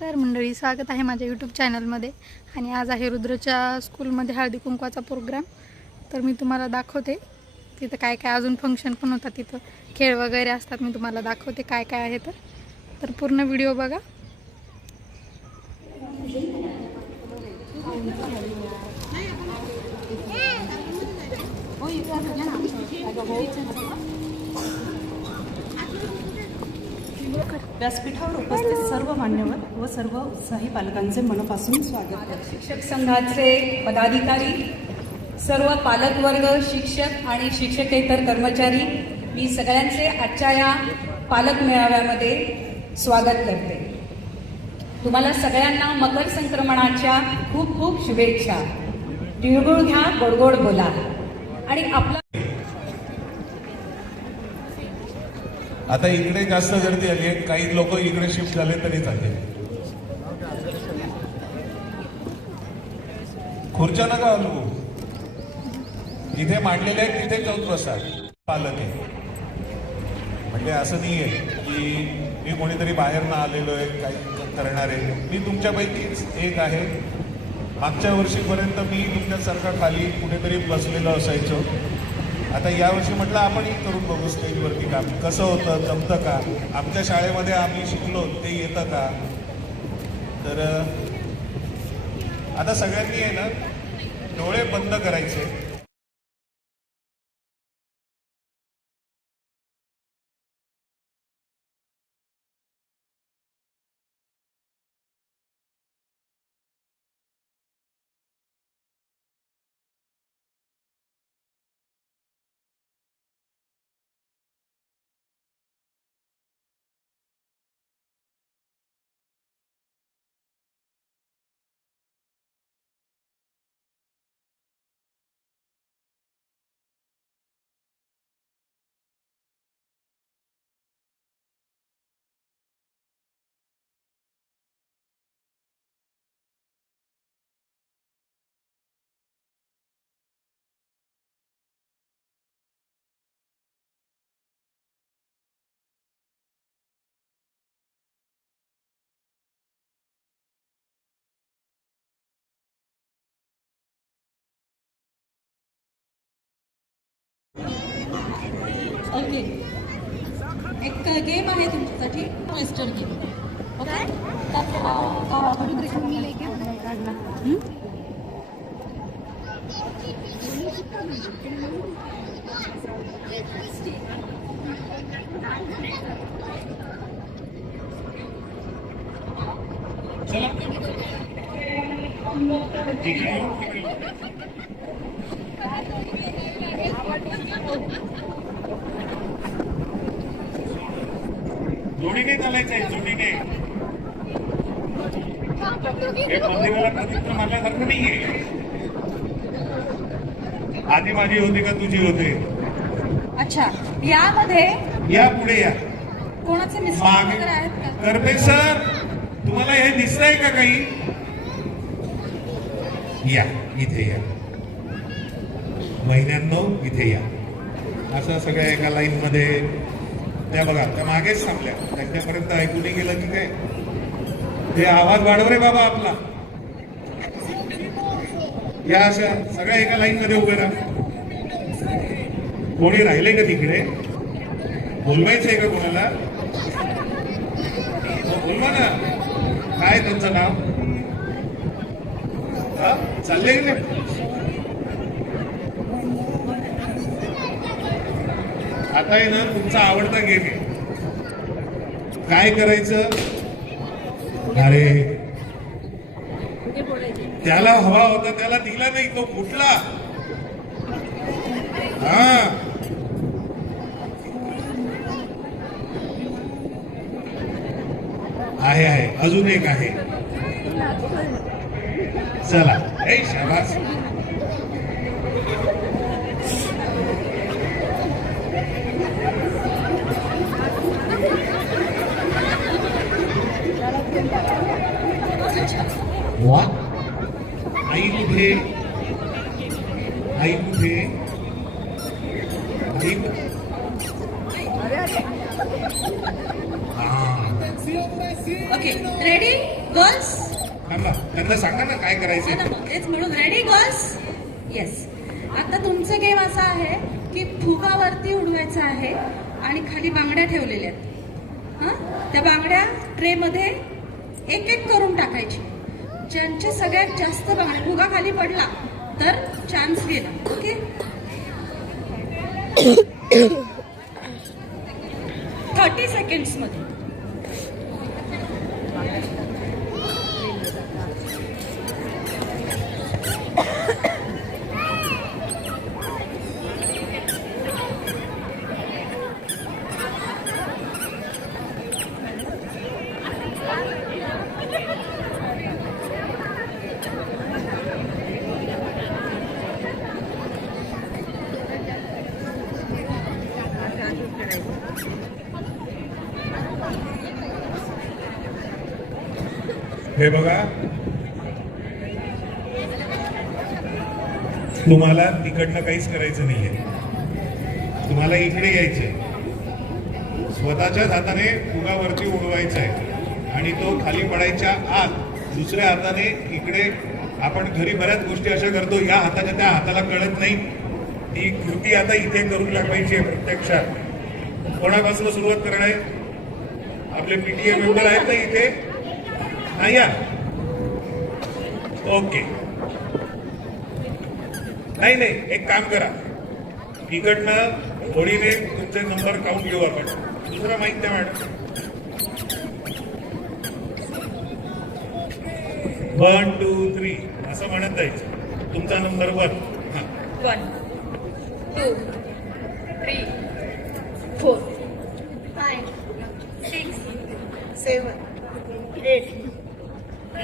तर मंडळी स्वागत आहे माझ्या यूट्यूब चॅनलमध्ये आणि आज आहे रुद्रच्या स्कूलमध्ये हळदी कुंकवाचा प्रोग्राम तर मी तुम्हाला दाखवते तिथं काय काय अजून फंक्शन पण होतात तिथं. खेळ वगैरे असतात मी तुम्हाला दाखवते काय काय आहे तर. तर पूर्ण व्हिडिओ बघा. व्यासपीठावर उपस्थित सर्व मान्यवर व सर्व उत्साही पालकांचे मनापासून स्वागत शिक्षक संघाचे पदाधिकारी सर्व पालकवर्ग शिक्षक आणि शिक्षकेतर कर्मचारी मी सगळ्यांचे आजच्या या पालक मेळाव्यामध्ये स्वागत करते. तुम्हाला सगळ्यांना मकर संक्रमणाच्या खूप खूप शुभेच्छा. तिळगुळ घ्या गोडगोड बोला. आणि आपला आता इकडे जास्त गर्दी आली आहे. काही लोक इकडे शिफ्ट झाले तरी चालते खुर्च्या नका हलवू. जिथे मांडलेले आहेत तिथे जाऊन बसा. पालक आहे. म्हणजे असं नाही आहे की मी कोणीतरी बाहेरनं आलेलो आहे काही करणार आहे. मी तुमच्यापैकीच एक आहे. मागच्या वर्षीपर्यंत मी तुमच्यासारखा खाली कुठेतरी बसलेलो असायचो. आता यावर्षी म्हटलं आपणही करून बघू स्टेजवरती काम. कसं होतं जमतं का? आमच्या शाळेमध्ये आम्ही शिकलो ते येतं का? तर आता सगळ्यांनी आहे ना डोळे बंद करायचे. ओके एक गेम आहे तुमच्यासाठी वेस्टर्न गेम ओके जोडीने चालायचंय जोडीने. हे मंदिराला पवित्र मानल्यासारखं नाहीये. आधी माझी होती का तुझी होते? अच्छा यामध्ये या पुढे या. कोणाचे मिस्टर करपे सर तुम्हाला हे दिसतंय का काही? या इथे या. महिन्यांनो इथे या. असं सगळ्या एका लाईनमध्ये त्या बघा त्या मागेच थांबल्या. त्यांच्यापर्यंत ऐकूनही नाही गेलं की काय? ते आवाज वाढव रे बाबा आपला. या अशा सगळ्या एका लाईनमध्ये उभे राहा. कोणी राहिले का तिकडे? बोलवायचंय का कोणाला? हो, बोलवा ना. काय त्यांचं नाव? चाललंय चालले गेले आता आहे ना तुमचा आवडता गेम आहे. काय करायचं? अरे. त्याला हवा होता त्याला दिला नाही तो फुटला. हा. आहे आहे. अजून एक आहे. चला. ए शाबास वा आई कुठे आई कुठे आई हा ओके रेडी गर्ल्स थांबा त्यांना सांगा ना काय करायचं तेच म्हणून रेडी गर्ल्स येस आता तुमचं गेम असा आहे की फुगावरती उडवायचं आहे आणि खाली बांगड्या ठेवलेल्या आहेत. हां? त्या बांगड्या ट्रेमध्ये एक एक करून टाकायची. ज्यांच्या सगळ्यात जास्त बांगड्या फुगा खाली पडला तर चान्स गेला. ओके? थर्टी सेकंड्समध्ये हे बघा. तुम्हाला तिकडनं काहीच करायचं नाहीये. तुम्हाला इकडे यायचंय. स्वतःच्याच हाताने फुगावरती उडवायचा आहे आणि तो खाली पडायच्या आत दुसऱ्या हाताने इकडे आपण घरी बऱ्याच गोष्टी अशा करतो या हाताच्या त्या हाताला कळत नाही. ती कृती आता इथे करून लागायची आहे प्रत्यक्षात. कोणापासून सुरुवात करणार आहे? आपले पीटीए मेंबर आहेत ना इथे? या ओके नाही नाही एक काम करा. इकडनं होडीने तुमचे नंबर काउंट घेऊ आपण. दुसरा माहीत नाही मॅडम वन टू थ्री असं म्हणत जायचं. तुमचा number one one two three four five six seven eight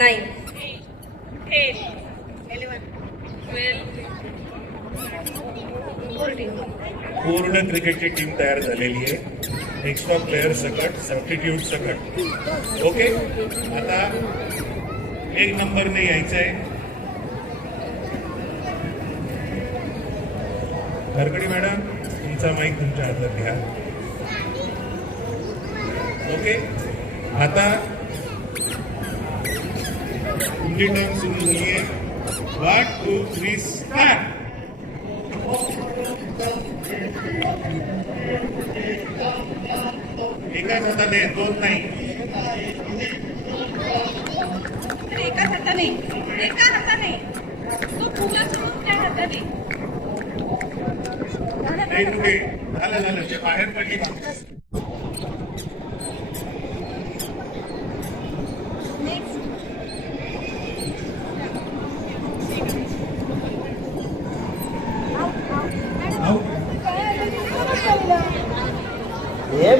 nine, eight, eleven, twelve, fourteen. पूर्ण क्रिकेटची टीम तयार झालेली आहे. एक्स्ट्रा प्लेअर सकट सबस्टिट्यूट सकट. ओके आता एक नंबरने यायचं आहे घरकडी मॅडम तुमचा माईक तुमच्या हातात घ्या. ओके आता तुमची टर्न सुरू झाली आहे वन टू थ्री स्टार्ट एकाच हाताने दोन नाही एका हाताने एका हाताने. तो फुगा सोडून त्या हाताने. झालं झालं ते बाहेर पडली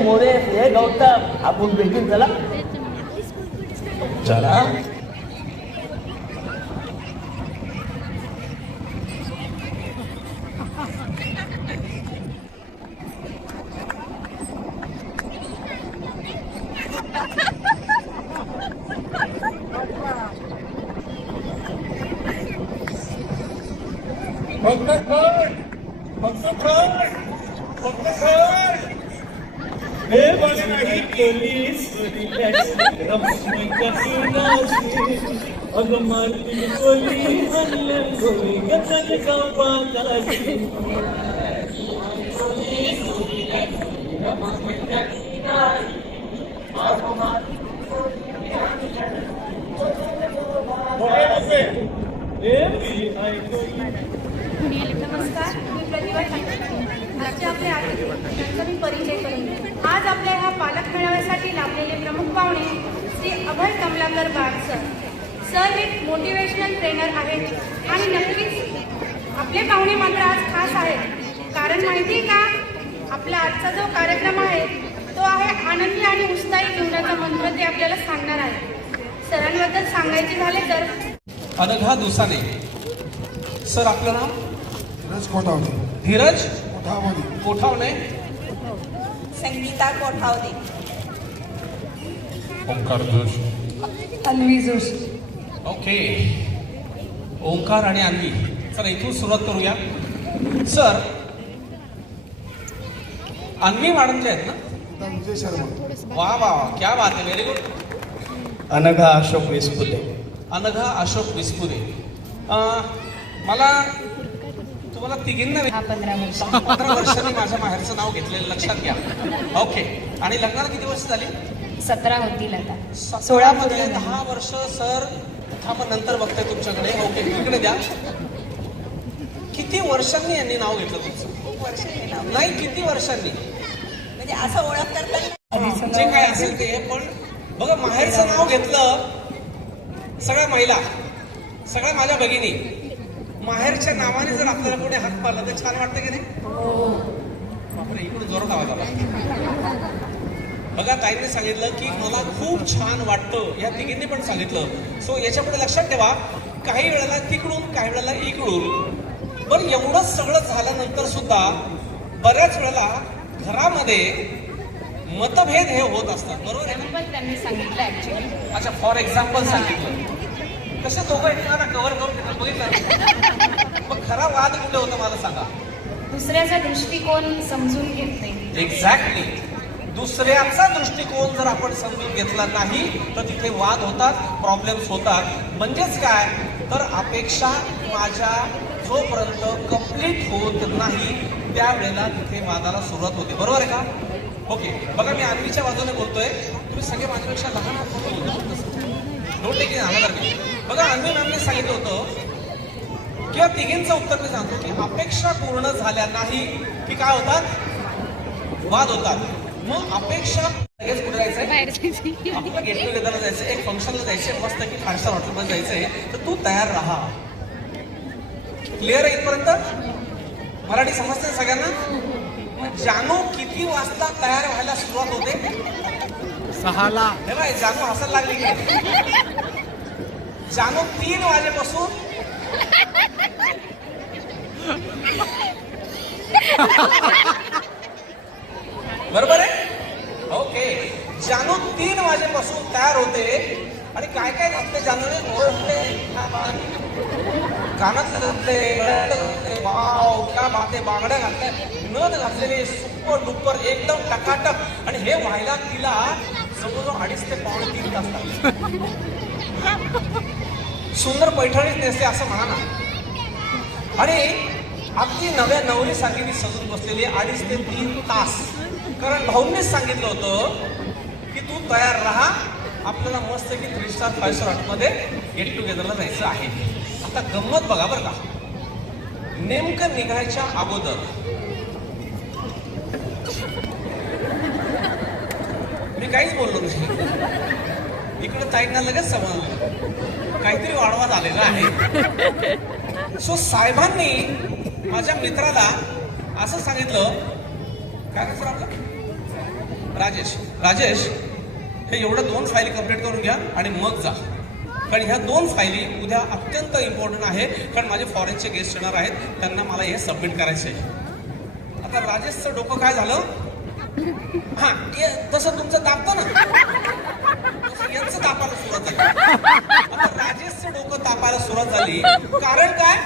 मोरे हे गौतम आपण भेटून चला. चला. फक्त खड फक्त Ve bana hep polis polis Agamar bir polis annem koy Gatan kapatarsın Polis polis Abhay Kamalakar Baag sir sir एक मोटिवेशनल ट्रेनर आहेत. आणि नक्कीच आपले पाहुणे मात्र आज खास आहेत. कारण माहिती आहे का आपला आजचा जो कार्यक्रम आहे तो आहे आनंदी आणि उत्साही जीवनाचा मंत्र ते आपल्याला सांगणार आहे. सरांबद्दल सांगायचे झाले तर? अनघा दुसाने सर आपलं नाव रस कोठावते धीरज? कोठावते कोठावणे संगीता कोठावदे. ओंकार जोशी. अन्वी जोशी ओके. ओंकार आणि अन्वी. सर इथून सुरुवात करूया. सर अन्वी मॅडम जे आहेत ना? वा वा वा. क्या बात आहे व्हेरी गुड अनघा अशोक विस्पुते अनघा अशोक विस्पुरे अं, मला तुम्हाला तिघींना पंधरा वर्षांनी माझ्या माहेरचं नाव घेतलेलं लक्षात घ्या. ओके. आणि लग्नाला किती वर्ष झाली? सतरा होतील आता सोळामध्ये दहा वर्ष सर. थांबा नंतर बघते तुमच्याकडे. ओके इकडे द्या. किती वर्षांनी यांनी नाव घेतलं तुमचं? नाही किती वर्षांनी? म्हणजे असं ओळख करताना जे काय असेल ते पण बघा माहेरचं नाव घेतलं सगळ्या महिला सगळ्या माझ्या भगिनी. माहेरच्या नावाने जर आपल्याला कोणी हात पाडला तर छान वाटतं की नाही? बापरे इकडून जोरात आवाज आला. बघा ताईंनी सांगितलं की मला खूप छान वाटतं. या तिघींनी पण सांगितलं. सो याच्यापुढे लक्षात ठेवा काही वेळेला तिकडून काही वेळेला इकडून. पण एवढं सगळं झाल्यानंतर सुद्धा बऱ्याच वेळेला घरामध्ये मतभेद हे होत असतात. बरोबर आहे त्यांनी सांगितलं ऍक्च्युली अच्छा फॉर एक्झाम्पल सांगितलं. कसे दोघं एकमेकांना कव्हर करून बघितलं? मग खरा वाद कुठे होता मला सांगा. दुसऱ्याचा दृष्टिकोन समजून घेत नाही. एक्झॅक्टली दुसऱ्याचा दृष्टिकोन जर आपण समजून घेतला नाही तर तिथे वाद होतात प्रॉब्लेम्स होतात. म्हणजेच काय? तर अपेक्षा माझ्या जोपर्यंत कंप्लीट होत नाही त्यावेळेला तिथे वादाला सुरुवात होते. बरोबर आहे का? ओके. बघा मी अन्वीच्या बाजूने बोलतोय. तुम्ही सगळे माझ्यापेक्षा लहान नोट टेकिंग आला बघा अन्वी मॅमने सांगितलं होतं किंवा तिघींचं उत्तर मी सांगतो की अपेक्षा पूर्ण झाल्या नाही की काय होतात? वाद होतात. मग अपेक्षा लगेच कुठे जायचंय. जायची आपलं गेट टुगेदरला जायचं एक फंक्शनला जायचंय मस्त की स्टार हॉटेलमध्ये जायचंय. तर तू तयार राहा. क्लिअर आहे इथपर्यंत? मराठी समजते सगळ्यांना? जानू किती वाजता तयार व्हायला सुरुवात होते? सहाला. हे बाय जानू हसायला लागली की जानू तीन वाजेपासून बरोबर आहे? जानू तीन वाजेपासून तयार होते. आणि काय काय घातले जानूने? ओळखले कानात घातले घातले वाव क्या बाते बांगड्या घातल्या. नद घातलेले सुपर डुपर एकदम टकाटक. आणि हे व्हायला तिला जवळजवळ अडीच ते पावणे तीन तास लागले. सुंदर पैठणीच नेसते असं म्हणा ना आणि अगदी नव्या नवरीसारखी ती सजून बसलेली अडीच ते तीन तास. कारण भाऊंनीच सांगितलं होतं की तू तयार राहा आपल्याला मस्त की थ्री स्टार फाय स्टार हॉटमध्ये गेट टुगेदरला जायचं आहे. आता गंमत बघा बरं का. नेमकं निघायच्या अगोदर मी काहीच बोललो नाही. इकडे ताईंना लगेच समजलं. काहीतरी वाढवा झालेला आहे. सो साहेबांनी माझ्या मित्राला असं सांगितलं. काय कसं आपलं? राजेश राजेश हे एवढं दोन फाईली कंप्लीट करून घ्या आणि मग जा. कारण ह्या दोन फायली उद्या अत्यंत इम्पॉर्टंट आहे. कारण माझे फॉरेनचे गेस्ट येणार आहेत. त्यांना मला हे सबमिट करायचे आहे. आता राजेशचं डोकं काय झालं? हा तसं तुमचं दाबतं ना? यांचं तापायला सुरुवात झाली. आता राजेशचं डोकं तापायला सुरुवात झाली. कारण काय?